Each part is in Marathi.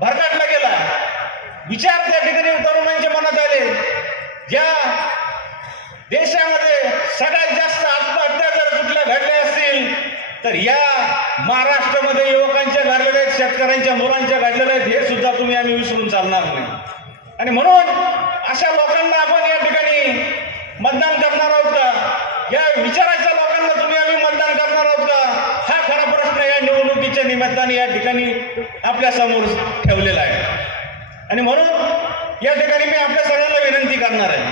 भरकटला गेला. विचार त्या ठिकाणी तरुणांच्या मनात आले. ज्या देशामध्ये सगळ्यात जास्त आत्महत्या जर कुठल्या घडल्या असतील तर या महाराष्ट्रामध्ये युवकांच्या घडलेल्या आहेत, शेतकऱ्यांच्या मुलांच्या घडलेल्या आहेत. हे सुद्धा तुम्ही आम्ही विसरून चालणार नाही. आणि म्हणून अशा लोकांना आपण या ठिकाणी मतदान करणार आहोत का? या विचाराच्या लोकांना तुम्ही आम्ही मतदान करणार आहोत का? हा खरा प्रश्न या निवडणुकीच्या निमित्ताने या ठिकाणी आपल्या समोर ठेवलेला आहे. आणि म्हणून या ठिकाणी मी आपल्या सगळ्यांना विनंती करणार आहे.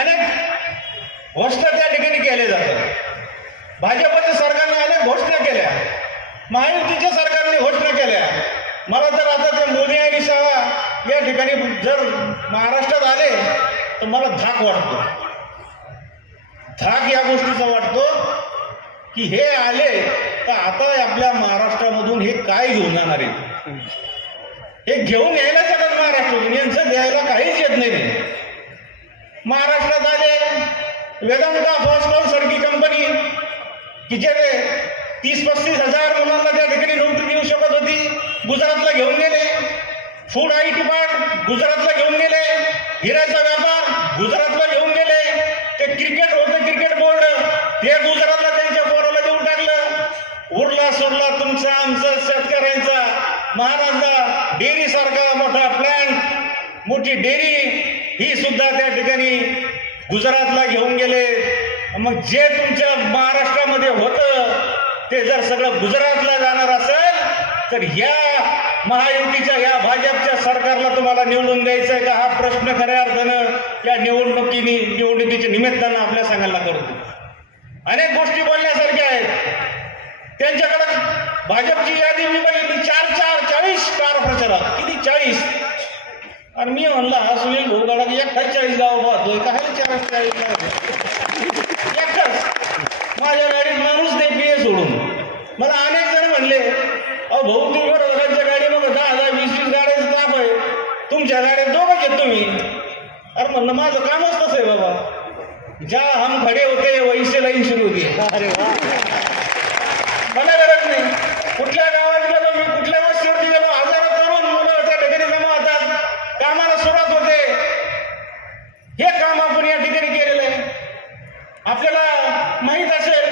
अनेक घोषणा त्या ठिकाणी केल्या जातात. भाजपच्या सरकारने अनेक घोषणा केल्या, महायुतीच्या सरकारने घोषणा केल्या. मला तर आता ते मोदी आणि शहा या ठिकाणी जर महाराष्ट्रात आले तर मला धाक वाटतो. धाक या गोष्टीचा वाटतो की हे आले तर आता आपल्या महाराष्ट्रामधून हे काय घेऊन जाणार आहेत. हे घेऊन यायला येतात महाराष्ट्रातून, यांचं द्यायला काहीच येत नाही. महाराष्ट्रात आले वेदांता फॉस्कॉन सारखी कंपनी की जे 30-35 हजार मुलांना त्या ठिकाणी नोकरी देऊ शकत होती, गुजरातला घेऊन गेले. फूड IT पार्क गुजरातला घेऊन गेले. हिऱ्याचा व्यापार गुजरातला घेऊन गेले. ते क्रिकेट होतं, क्रिकेट बोर्ड ते गुजरातला त्यांच्या पोराला देऊन टाकलं. उरला सुरला तुमचा आमचा शेतकऱ्यांचा महाराष्ट्र डेअरी सारखा मोठा प्लॅन, मोठी डेअरी ही सुद्धा त्या ठिकाणी गुजरातला घेऊन गेले. मग जे तुमच्या महाराष्ट्रामध्ये होतं ते जर सगळं गुजरातला जाणार असेल तर या महायुतीच्या या भाजपच्या सरकारला तुम्हाला निवडून द्यायचं आहे का? हा प्रश्न खऱ्या अर्थानं या निवडणुकीच्या निमित्तानं आपल्या सांगायला करतो. अनेक गोष्टी बोलण्यासारख्या आहेत. त्यांच्याकडे भाजपची यादी मी बघितली, 40 स्टार प्रचारात. किती 40? आणि मी म्हणला हा सुनील भाऊ गाडा 41 गाव पाहतोय, काय 40 एकच. माझ्या गाडीत माणूस नाही पिये सोडून. मला अनेक जण म्हणले अहो भाऊ तुम्ही बरोबरच्या गाडी मग 10-20 गाड्याचं ताप आहे, तुमच्या गाड्यात दोघं घेत तुम्ही. अरे म्हणलं माझं कामच तसं आहे बाबा, ज्या हम खडे होते वैसे लाईन सुरू होती. अरे वा, मला गरज नाही. कुठल्या गावात गेलो मी, कुठल्या वस्तीवरती गेलो, हजारो तरुण मुलं त्या ठिकाणी जमा होतात, कामाला सुरुवात होते. हे काम आपण या ठिकाणी केलेलं आहे. आपल्याला माहीत असेल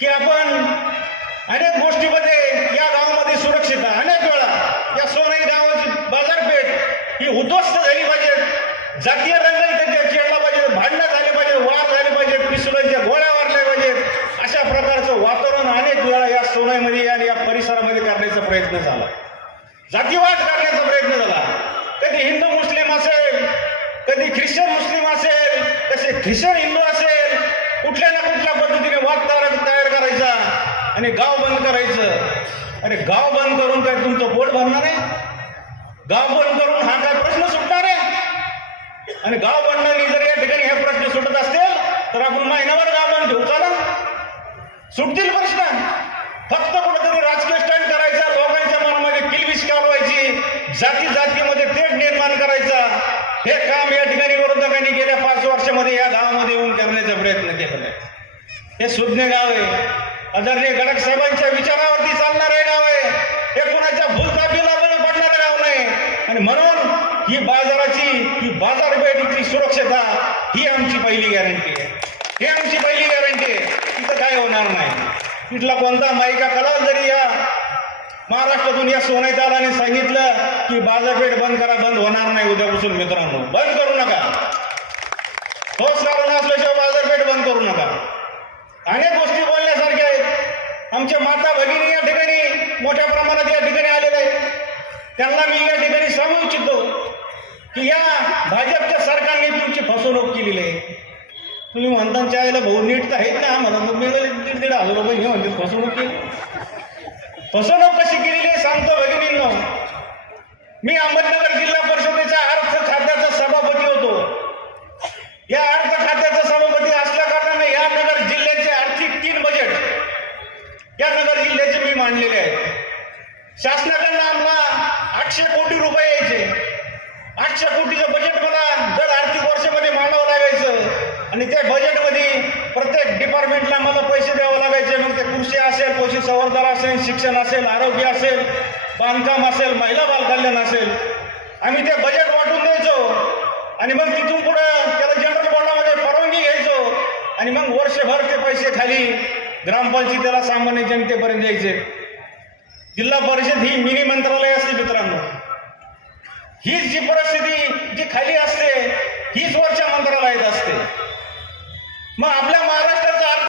की आपण अनेक गोष्टीमध्ये या गावामध्ये सुरक्षितता, अनेक वेळा या सोनाई गावाची बाजारपेठ ही उद्ध्वस्त झाली पाहिजे, जातीय रंग त्याच्या चिडला पाहिजे, भांडणं झाले पाहिजे, वाद झाले पाहिजे, पिस्तुलांच्या गोळ्या वारल्या पाहिजेत. अशा प्रकारचं वातावरण अनेक वेळा या सोनाईमध्ये आणि या परिसरामध्ये करण्याचा प्रयत्न झाला. जातीवाद करण्याचा प्रयत्न झाला. कधी हिंदू मुस्लिम असेल, कधी ख्रिश्चन मुस्लिम असेल, कसे ख्रिश्चन हिंदू असेल, कुठल्या ना कुठल्या पद्धतीने वाद तयार करायचा आणि गाव बंद करायचं. अरे गाव बंद करून काय तुमचं पोट भरणार आहे? गाव बंद करून हा काय प्रश्न सुटणार आहे? आणि गाव बंदांनी जर या ठिकाणी हे प्रश्न सुटत असतील तर आपण महिनाभर गाव बंद ठेवू, चालेल? सुटतील प्रश्न. फक्त कुठेतरी राजकीय स्टंट करायचा, लोकांच्या मनामध्ये किलबिश घालवायची, जातीमध्ये तेढ निर्माण करायचा, हे काम या ठिकाणी विरोधकांनी गेल्या 5 वर्षामध्ये या गावामध्ये येऊन करण्याचा प्रयत्न केलेला आहे. हे सुज्ञ गाव आहे, आदरणीय गडाख साहेबांच्या विचारावरती चालणारं गाव आहे. हे कुणाच्या भूलथापीला बळी पडणारं गाव नाही. आणि म्हणून ही बाजारपेठ इथली सुरक्षता ही आमची पहिली गॅरंटी आहे. ही आमची पहिली गॅरंटी आहे. तिथं काय होणार नाही. तिथला कोणता माईका कलाल जरी या महाराष्ट्रातून या सोनाईत आल्याने सांगितलं की बाजारपेठ बंद करा, बंद होणार नाही उद्यापासून. मित्रांनो, बंद करू नका. ठोस कारण असल्याशिवाय बाजारपेठ बंद करू नका. अनेक गोष्टी बोलण्यासारख्या आहेत. आमच्या माता भगिनी या ठिकाणी मोठ्या प्रमाणात या ठिकाणी आलेल्या आहेत. त्यांना मी या ठिकाणी सांगू इच्छितो की या भाजपच्या सरकारने तुमची फसवणूक केलेली आहे. तुम्ही म्हणता चायला भाऊ नीट तर आहेत ना, मला मग मिळाले 1,500 रुपये हे म्हणते फसवणूक केली. फसवणूक कशी केलेली आहे सांगतो भगिनींनो. मी अहमदनगर जिल्हा परिषदेच्या अर्थ खात्याचा सभापती होतो. या अर्थ खात्याचा सभापती असल्या कारणाने या नगर जिल्ह्याचे आर्थिक 3 बजेट या नगर जिल्ह्याचे मी मांडलेले आहेत. शासनाकडनं आम्हाला 800 कोटी रुपये यायचे. 800 कोटीचं बजेट मला दर आर्थिक वर्षामध्ये मांडावं लागायचं आणि त्या बजेटमध्ये प्रत्येक डिपार्टमेंटला मला पैसे द्यावे लागायचे. मग ते कृषी असेल, पशुसंवर्धन असेल, शिक्षण असेल, आरोग्य असेल, बांधकाम असेल, महिला बालकल्याण असेल, आम्ही ते बजेट वाटून द्यायचो आणि मग तिथून पुढे त्याला जनरल बोर्डामध्ये परवानगी घ्यायचो आणि मग वर्षभर ते पैसे खाली ग्रामपंचायतीला सामान्य जनतेपर्यंत द्यायचे. जिल्हा परिषद ही मिनी मंत्रालय असते मित्रांनो. हीच जी परिस्थिती जी खाली असते हीच वरच्या मंत्रालयात असते. मग आपल्या महाराष्ट्राचा